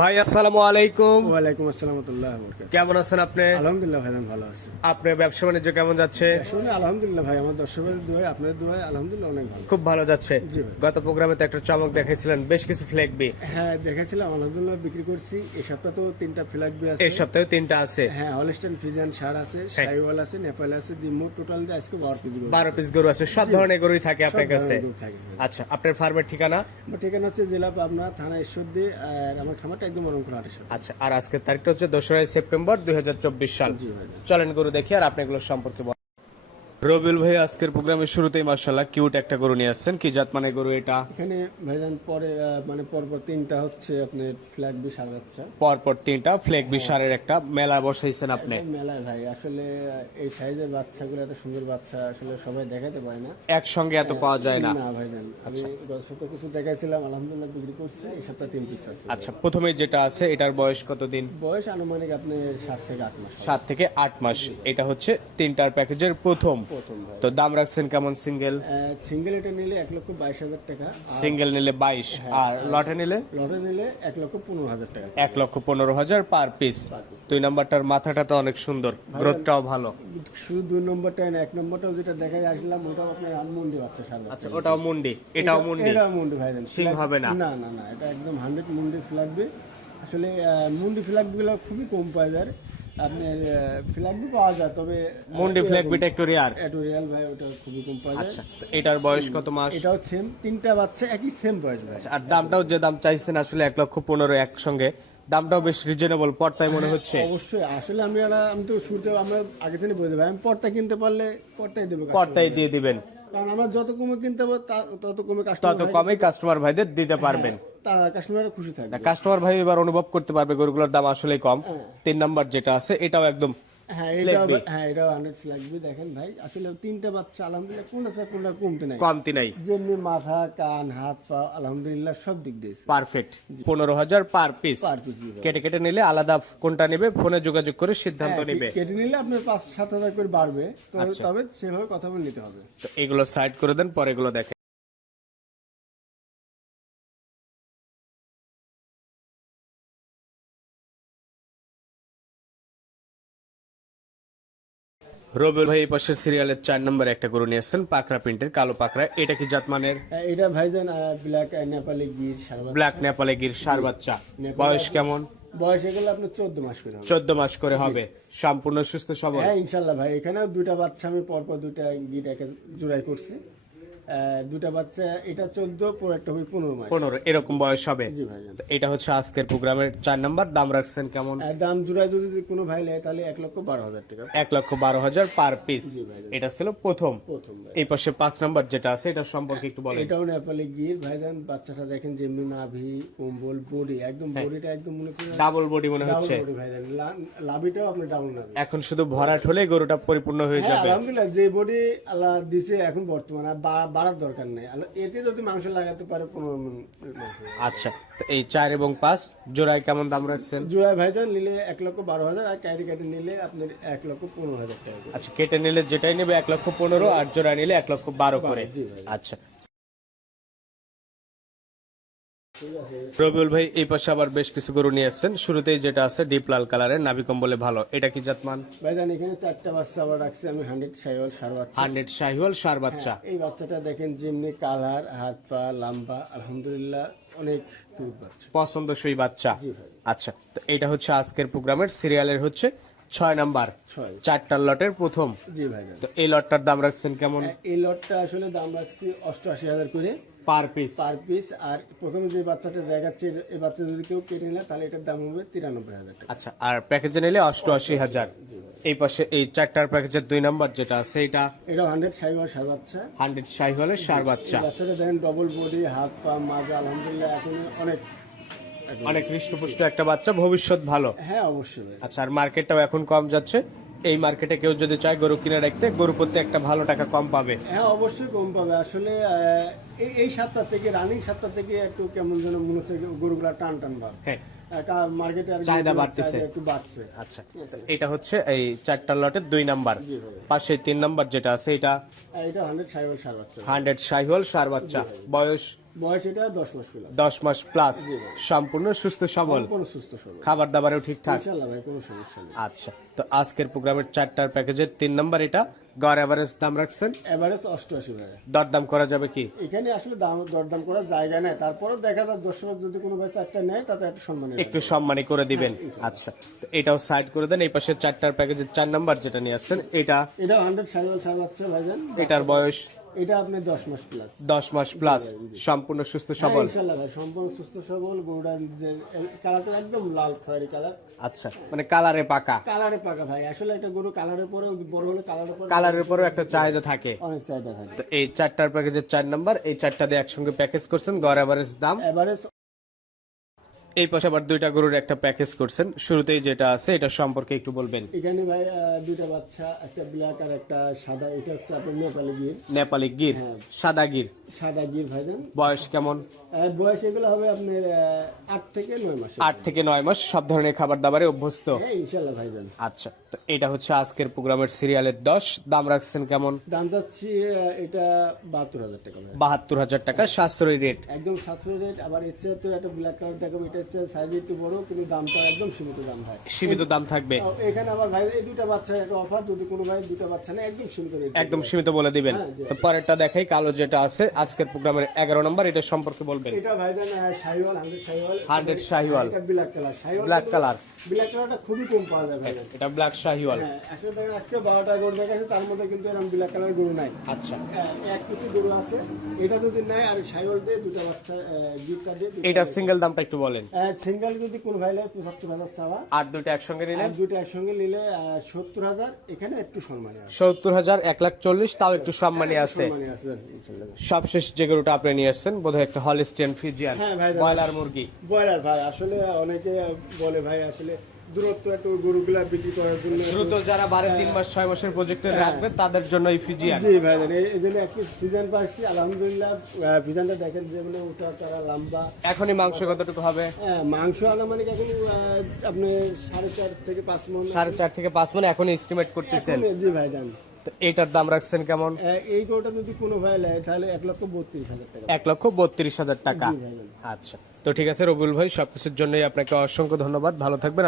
ভাই আসসালামু আলাইকুম। ওয়ালাইকুম আসসালাম রহমতুল্লাহ কেমন আছেন আপনি? আলহামদুলিল্লাহ ভাই ভালো আছি। আপনার ব্যবসা বাণিজ্য কেমন যাচ্ছে? আলহামদুলিল্লাহ ভাই আমার দর্শকের দোয়ায় আপনার দোয়ায় আলহামদুলিল্লাহ অনেক ভালো। খুব ভালো যাচ্ছে। গত প্রোগ্রামে তো একটা চমক দেখাইছিলেন বেশ কিছু ফ্ল্যাগ বি হ্যাঁ দেখেছিলাম আলহামদুলিল্লাহ বিক্রি করছি। এই সপ্তাহে তো তিনটা ফ্ল্যাগ বি আছে। এই সপ্তাহে তিনটা আছে। হ্যাঁ হলস্টাইন ফিজিয়ান সার আছে সাইওয়াল আছে নেপাল আছে দিমু টোটাল দিয়ে আজকে বারো পিস গরু। বারো পিস গরু আছে সব ধরনের গরুই থাকে আপনার কাছে। আচ্ছা আপনার ফার্মের ঠিকানা? ঠিকানা হচ্ছে জেলা পাবনা থানা ঈশ্বরদী আর আমার খামারটা একদম অরঙ্কুর হাটের সাথে আচ্ছা আর আজকের তারিখটা হচ্ছে দোসরাই সেপ্টেম্বর দুই হাজার চব্বিশ সাল। চলেন গরু দেখি আর আপনি এগুলো সম্পর্কে রবিউল ভাই আজকের প্রোগ্রামের শুরুতেই মার্শাল্লাহ কিউট একটা গরু নিয়ে আসছেন। কি জাত মানে গরু এটা? এখানে ভাইজান পরে মানে পরপর তিনটা হচ্ছে আপনার ফ্ল্যাগ বি সার বাচ্চা। পরপর তিনটা ফ্লেক বিশারের একটা মেলা বসাইছেন আপনি। মেলায় ভাই আসলে এই সাইজের বাচ্চাগুলো এত সুন্দর বাচ্চা আসলে সবাই দেখাতে পারে না। একসঙ্গে এত পাওয়া যায় না। না ভাইজান আমি গত সপ্তাহে কিছু দেখাইছিলাম আলহামদুলিল্লাহ বিক্রি করছে এই সপ্তাহে তিন পিস আছে। আচ্ছা প্রথমে যেটা আছে এটার বয়স কতদিন? বয়স আনুমানিক আপনি সাত থেকে আট মাস। সাত থেকে আট মাস। এটা হচ্ছে তিনটার প্যাকেজের প্রথম। প্রথম ভাই। তো দাম রাখছেন কেমন সিঙ্গেল? সিঙ্গেল এটা নিলে এক লক্ষ বাইশ হাজার টাকা সিঙ্গেল নিলে বাইশ আর লটে নিলে? লটে নিলে এক লক্ষ পনেরো হাজার টাকা। এক লক্ষ পনেরো হাজার পার পিস। দুই নাম্বারটার মাথাটা তো অনেক সুন্দর গ্রোথটাও ভালো। শুধু দুই নম্বরটা না এক নম্বরটাও যেটা দেখাই আসলাম ওটাও আপনার মন্ডি বাচ্চা সাদা। আচ্ছা ওটাও মুন্ডি এটাও মুন্ডি। এটা মুন্ডি ভাইজান সিং হবে না? না না না এটা একদম হান্ড্রেড মুন্ডি ফ্ল্যাগবে আসলে মুন্ডি ফ্ল্যাগগুলো খুবই কম পাওয়া যায়। আপনার ফ্ল্যাগবি পাওয়া যায় তবে মুন্ডি ফ্ল্যাগ বিটা একটু রেয়ার এটো রিয়াল ভাই ওটা খুবই কম পাওয়া যায়। আচ্ছা তো এটার বয়স কত মাস? এটাও সেম তিনটা বাচ্চা একই সেম বয়স ভাই। আর দামটাও যে দাম চাইছেন আসলে এক লক্ষ পনেরো একসঙ্গে দামটাও বেশ রিজনেবল পর্তায় মনে হচ্ছে? অবশ্যই আসলে আমি একটা আমি তো শুরুতে আমরা আগে থেকে বলে দেবো আমি পর্তা কিনতে পারলে পর্তাই দেবো পর্তায় দিয়ে দিবেন। কারণ আমরা যত কমে কিনতে পারব তত কমে কাস্টমার তত কমেই কাস্টমার ভাইদের দিতে পারবেন। কাস্টমার খুশি থাকবে। কাস্টমার ভাই এবার অনুভব করতে পারবে গরুগুলোর দাম আসলে কম। তিন নাম্বার যেটা আছে এটাও একদম হ্যাঁ হ্যাঁ এটাও হান্ড্রেড ফ্ল্যাগবি দেখেন ভাই। আসলে তিনটা বাচ্চা আলহামদুলিল্লাহ কোনটা কোনটা কমতে নাই। কমতি নাই। যেমনি মাথা কান হাত পা আলহামদুলিল্লাহ সব দিক দিয়েছে পারফেক্ট পনেরো হাজার পার পিস পার পিস কেটে কেটে নিলে আলাদা কোনটা নেবে ফোনে যোগাযোগ করে সিদ্ধান্ত নেবে। কেটে নিলে আপনার পাঁচ সাত হাজার করে বাড়বে। তবে সেভাবে কথা বলে নিতে হবে। তো এগুলো সাইড করে দেন পরে এগুলো দেখেন। রবিউল ভাই এই পাশের সিরিয়ালের চার নম্বর একটা গরু নিয়ে আসছেন পাকড়া প্রিন্টের কালো পাকড়া। এটা কি জাতমানের? এটা ভাইজান ব্ল্যাক নেপালি গির সার ব্ল্যাক নেপালে গির সার বাচ্চা। বয়স কেমন? বয়স হয়ে গেলে আপনার চোদ্দ মাস করে চোদ্দ মাস করে হবে। সম্পূর্ণ সুস্থ সবল? হ্যাঁ ইনশাল্লাহ ভাই এখানেও দুটা বাচ্চা আমি পরপর দুটা গির একে জোড়াই করছি। দুইটা বাচ্চা এটা চোদ্দ পর একটা হবে পনেরো মাস। পনেরো এরকম বয়স হবে। জি এটা হচ্ছে আজকের প্রোগ্রামের চার নাম্বার। দাম রাখছেন কেমন? দাম জোড়ায় যদি কোনো ভাই নেয় তাহলে এক লক্ষ বারো হাজার টাকা। এক লক্ষ বারো হাজার পার পিস এটা ছিল প্রথম। প্রথম এই পাশে পাঁচ নাম্বার যেটা আছে এটা সম্পর্কে একটু বলেন। এটাও নেপালে গিয়ে ভাইজান বাচ্চাটা দেখেন যেমনি নাভি কম্বল বডি একদম বডিটা একদম মনে করেন ডাবল বডি মনে হচ্ছে। লাভিটাও আপনার ডাবল নাভি এখন শুধু ভরাট হলে গরুটা পরিপূর্ণ হয়ে হ্যাঁ, যাবে। আলহামদুলিল্লাহ যে বডি আল্লাহ দিছে এখন বর্তমানে বা- বাড়ার দরকার নেই। এতে যদি মাংস লাগাতে পারে পনেরো আচ্ছা তো এই চার এবং পাঁচ জোড়ায় কেমন দাম রাখছেন? জোড়ায় ভাইজান নিলে এক লক্ষ বারো হাজার আর ক্যারি কেটে নিলে আপনার এক লক্ষ পনেরো হাজার টাকা আচ্ছা কেটে নিলে যেটাই নেবে এক লক্ষ পনেরো আর জোড়া নিলে এক লক্ষ বারো করে। আচ্ছা রবিউল ভাই এই পাশে আবার বেশ কিছু গরু নিয়ে আসছেন। শুরুতেই যেটা আছে ডিপ লাল কালারের নাভি কম্বলে ভালো। এটা কি জাতমান? ভাইজান এখানে চারটা বাচ্চা আবার রাখছি আমি হান্ড্রেড সাইওয়াল সার বাচ্চা। হান্ড্রেড শাহিওয়াল সার বাচ্চা। এই বাচ্চাটা দেখেন যেমনি কালার হাত পা লাম্বা আলহামদুলিল্লাহ অনেক পছন্দসই বাচ্চা। জি ভাই। আচ্ছা তো এটা হচ্ছে আজকের প্রোগ্রামের সিরিয়ালের হচ্ছে ছয় নাম্বার। ছয়। চারটার লটের প্রথম। জি ভাইজান। তো এই লটটার দাম রাখছেন কেমন? এই লটটা আসলে দাম রাখছি অষ্টআশি হাজার করে। পার পিস পার পিস আর প্রথমে যে বাচ্চাটা দেখাচ্ছে এই বাচ্চা যদি কেউ কেটে নেয় তাহলে এটার দাম হবে তিরানব্বই হাজার টাকা। আচ্ছা আর প্যাকেজে নিলে অষ্টআশি হাজার। এই পাশে এই চারটার প্যাকেজের দুই নাম্বার যেটা আছে এটা এটা হান্ড্রেড সাইবার সার বাচ্চা। হান্ড্রেড সার বাচ্চা। বাচ্চাটা দেখেন ডবল বডি হাত পা মাজা আলহামদুলিল্লাহ এখন অনেক অনেক হৃষ্টপুষ্ট একটা বাচ্চা ভবিষ্যৎ ভালো। হ্যাঁ অবশ্যই। আচ্ছা আর মার্কেটটাও এখন কম যাচ্ছে। এই মার্কেটে কেউ যদি চায় গরু কিনে রাখতে গরু প্রতি একটা ভালো টাকা কম পাবে। হ্যাঁ অবশ্যই কম পাবে। আসলে এই এই সাতটা থেকে রানিং সাতটা থেকে একটু কেমন যেন মনে হচ্ছে গরুগুলা টান টান ভাব। হ্যাঁ। মার্কেটে চাহিদা বাড়তেছে। একটু বাড়ছে। আচ্ছা। এটা হচ্ছে এই চারটার লটের দুই নাম্বার। পাশে তিন নাম্বার যেটা আছে এটা আর এটা হান্ড্রেড সাইবার সার বাচ্চা। হান্ড্রেড শাহিওয়াল সার বাচ্চা। বয়স বয়স এটা মাস প্লাস দশ মাস প্লাস সম্পূর্ণ সুস্থ সবল। সম্পূর্ণ সুস্থ সবল। খাবার দাবারেও ঠিকঠাক। ইনশাল্লাহ ভাই কোনো সমস্যা নেই। আচ্ছা তো আজকের প্রোগ্রামের চারটার প্যাকেজের তিন নাম্বার এটা। গড় এভারেজ দাম রাখছেন? এভারেজ অষ্টআশি ভাই। দরদাম করা যাবে কি? এখানে আসলে দাম দরদাম করার জায়গা নেই। তারপরেও দেখা যায় দর্শক যদি কোনো ভাই চারটা নেয় তাতে একটা সম্মান একটু সম্মানী করে দিবেন। আচ্ছা তো এটাও সাইড করে দেন। এই পাশে চারটার প্যাকেজের চার নাম্বার যেটা নিয়ে আসছেন এটা এটা হান্ড্রেড সাইকেল সাজাচ্ছে ভাইজান। এটার বয়স এটা আপনি দশ মাস প্লাস দশ মাস প্লাস সম্পূর্ণ সুস্থ সবল। ইনশাআল্লাহ ভাই সম্পূর্ণ সুস্থ সবল গরুটা কালারটা একদম লাল খয়েরি কালার আচ্ছা মানে কালারে পাকা। কালারে পাকা ভাই আসলে একটা গরু কালারের পরে বড় হলে কালারের পরে কালারের উপরেও একটা চাহিদা থাকে। অনেক চাহিদা থাকে। তো এই চারটার প্যাকেজের চার নাম্বার এই চারটা দিয়ে একসঙ্গে প্যাকেজ করছেন গড় এভারেজ দাম। এভারেজ এই পাশে আবার দুইটা গরুর একটা প্যাকেজ করছেন। শুরুতেই যেটা আছে এটা সম্পর্কে একটু বলবেন। এখানে ভাই দুইটা বাচ্চা একটা ব্ল্যাক আর একটা সাদা। এটা হচ্ছে আপনার নেপালি গির। নেপালি গির? সাদা গির? সাদা গির ভাই বয়স কেমন? বয়স এগুলো হবে আপনার আট থেকে নয় মাস আট থেকে নয় মাস সব ধরনের খাবার দাবারে অভ্যস্ত। হ্যাঁ ইনশাল্লাহ ভাইজান। আচ্ছা। তো এটা হচ্ছে আজকের প্রোগ্রামের সিরিয়ালের দশ। দাম রাখছেন কেমন? দাম যাচ্ছি এটা বাহাত্তর হাজার টাকা বাহাত্তর হাজার টাকা সাশ্রয়ী রেট একদম সাশ্রয় রেট আবার এর চেয়ে তো একটা ব্ল্যাক কালার দেখাবো এটা হচ্ছে সাইজ একটু বড় কিন্তু দামটা একদম সীমিত দাম ভাই। সীমিত দাম থাকবে। এখানে আবার ভাই এই দুটা বাচ্চা একটা অফার যদি কোনো ভাই দুটা বাচ্চা নেই একদম সীমিত রেট একদম সীমিত বলে দিবেন। তো পরেরটা দেখাই কালো যেটা আছে আজকের প্রোগ্রামের এগারো নম্বর এটা সম্পর্কে বলবেন। এটা ভাইজান Sahiwal hundred Sahiwal. 100 Sahiwal. Black colour Sahiwal black colour black কালারটা খুবই কম পাওয়া যায় ভাই। এটা ব্ল্যাক শাহিওয়াল হ্যাঁ আসলে দেখেন আজকে বারোটা গরু দেখাচ্ছে তার মধ্যে কিন্তু এরকম ব্ল্যাক কালার গরু নাই। আচ্ছা। হ্যাঁ, এক কিছু গরু আছে এটা যদি আর শাহিওয়াল দিয়ে দুটা বাচ্চা গিফট দিয়ে এটা সিঙ্গেল দামটা একটু বলেন। সিঙ্গেল যদি কোনো ভাই পঁচাত্তর হাজার চাওয়া। আর দুটো একসঙ্গে দুটো একসঙ্গে নিলে সত্তর হাজার এখানে একটু সম্মানে আছে। সত্তর হাজার এক লাখ চল্লিশ তাও একটু সম্মানী আছে। সম্মানে আছে সবশেষ যে গরুটা আপনি নিয়ে আসছেন বোধহয় একটা হলিস্টিয়ান ফিজিয়ান হ্যাঁ ভাই, ব্রয়লার মুরগি। ব্রয়লার ভাই আসলে অনেকে বলে ভাই আসলে দূরত্ব একটু গরুগুলা বিক্রি করার জন্য দ্রুত যারা বারো তিন মাস ছয় মাসের প্রজেক্টে রাখবে তাদের জন্য এই ফিজিয়ান জি ভাই এই- এই জন্য একটু সিজন পাচ্ছি আলহামদুলিল্লাহ সিজনটা দেখেন যেগুলো উঁচা তারা লম্বা। এখনই মাংস কতটুকু হবে? হ্যাঁ, মাংস আনুমানিক এখন আপনি সাড়ে চার থেকে পাঁচ মন সাড়ে চার থেকে পাঁচ মানে এখন এস্টিমেট করতেছেন। জি ভাই জান এটার দাম রাখছেন কেমন? এই গরুটা যদি কোনো ভাই নেয় তাহলে এক লক্ষ বত্রিশ হাজার টাকা। এক লক্ষ বত্রিশ হাজার টাকা। আচ্ছা তো ঠিক আছে রবিউল ভাই সবকিছুর জন্যই আপনাকে অসংখ্য ধন্যবাদ। ভালো থাকবেন